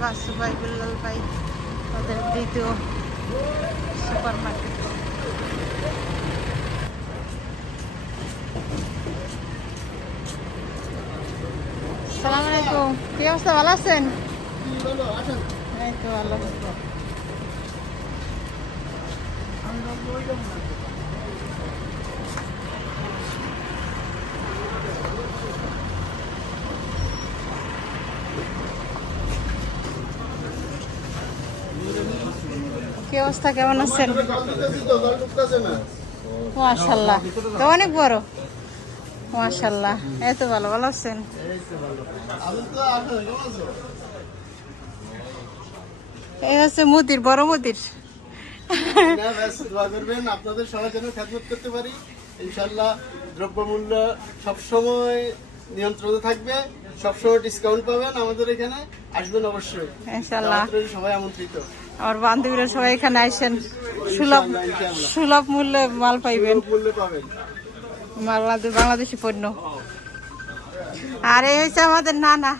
বাসু ভাই বিল্লাল ভাই তাদের দ্বিতীয় সুপার মার্কেট সালাম আলাইকুম কি অবস্থা ভালো আছেন এই তো ভালো কি অবস্থা? কেমন আছেন? মাশাল্লাহ তো অনেক বড়। মাশাল্লাহ এই তো ভালো ভালো আছেন? এই হচ্ছে মুদির বড় মুদির। আপনাদের সবাই যেন খেদমত করতে পারি ইনশাল্লাহ দ্রব্যমূল্য সবসময় নিয়ন্ত্রণে থাকবে সবসময় ডিসকাউন্ট পাবেন আমাদের এখানে আসবেন অবশ্যই। ইনশাল্লাহ সবাই আমন্ত্রিত। আমার বান্ধবীরা সবাই এখানে আইসেন সুলভ। সুলভ মূল্যে মাল পাইবেন। বাংলাদেশ বাংলাদেশি পণ্য। আর এই হচ্ছে আমাদের নানা।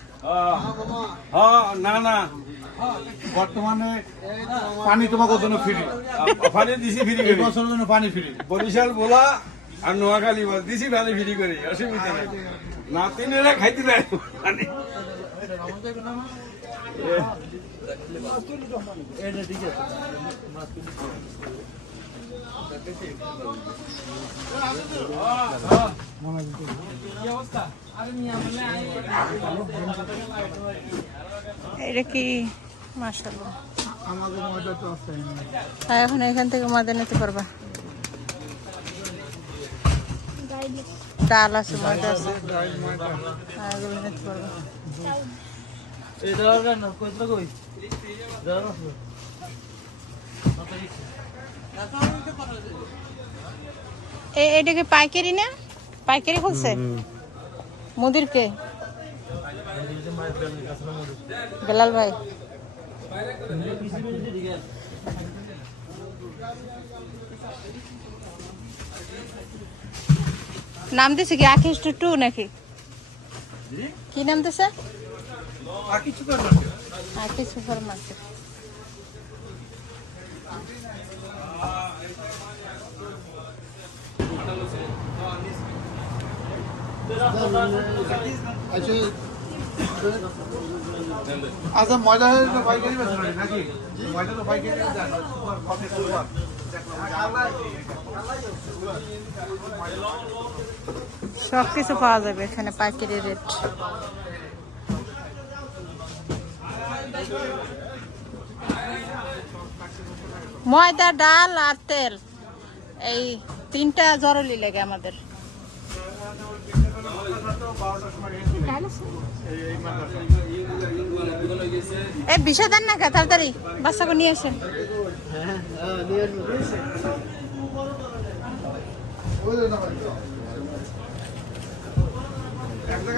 হ্যাঁ না না বর্তমানে পানি তোমাকে জন্য ফ্রি? পানি দিছি ফ্রি এই করে বছরের জন্য পানি ফ্রি। বরিশাল বলা আর নোয়াখালী বল দিছি পানি ফ্রি করে অসুবিধা নেই। নাতিনেরা খাইতে দেয় পানি। এটা কি? মাসাল্লাহ হ্যাঁ এখন এখান থেকে মজা নিতে পারবা। ডাল আছে মজা আছে। হ্যাঁ এগুলো নিতে পারবা। এ- এটা কি পাইকারি না? পাইকারি খুলছে? মুদির কে? বেলাল ভাই। নাম দিছে কি আকিস টু টু নাকি কি নাম দিছে? আর কিছু তো না আকিস সুপার মার্কেট আচ্ছা আচ্ছা মজা হয়ে তো পাইকারি বেচা নাকি? মজা তো পাইকারি সুপার সুপার। সব কিছু পাওয়া যাবে এখানে পাইকারি রেট। ময়দা, ডাল আর তেল। এই তিনটা জরুরি লাগে আমাদের। এই বিষয় দেন না কে? তাড়াতাড়ি বাচ্চাকে নিয়ে আসেন। হ্যাঁ হ্যাঁ নিয়ে আসব এক জায়গায় ফ্রিজ তো তিনটা ছিল দেখে আরে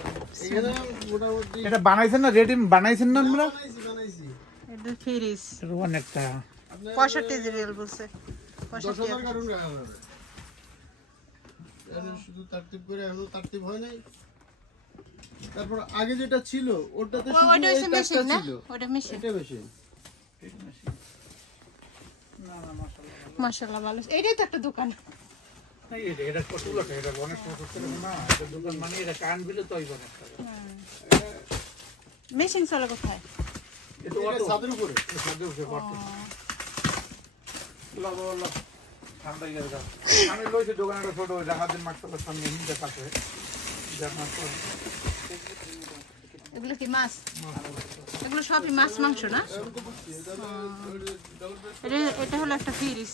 এটা বানাইছেন না? রেডি বানাইছেন না আমরা? এটা এটা অনেকটা। বলছে। শুধু তারতিব করে এখনও তারতিব হয় নাই। তারপর আগে যেটা ছিল ওটাতে শুধু মেশিন না? ওটা মেশিন এটা মেশিন মাশাল্লাহ ভালো। এইটাই তো একটা দোকান। এটা অনেক না এটা দোকান মানে এটা কান বিলে তো অনেক মেশিন চলে কোথায়? এটা ছাদের উপরে। গেছে। আমি লইছি দোকানে সামনে নিচে পাশে। এগুলো কি মাছ? এগুলো সবই মাছ মাংস না? এটা এটা হলো একটা ফ্রিজ।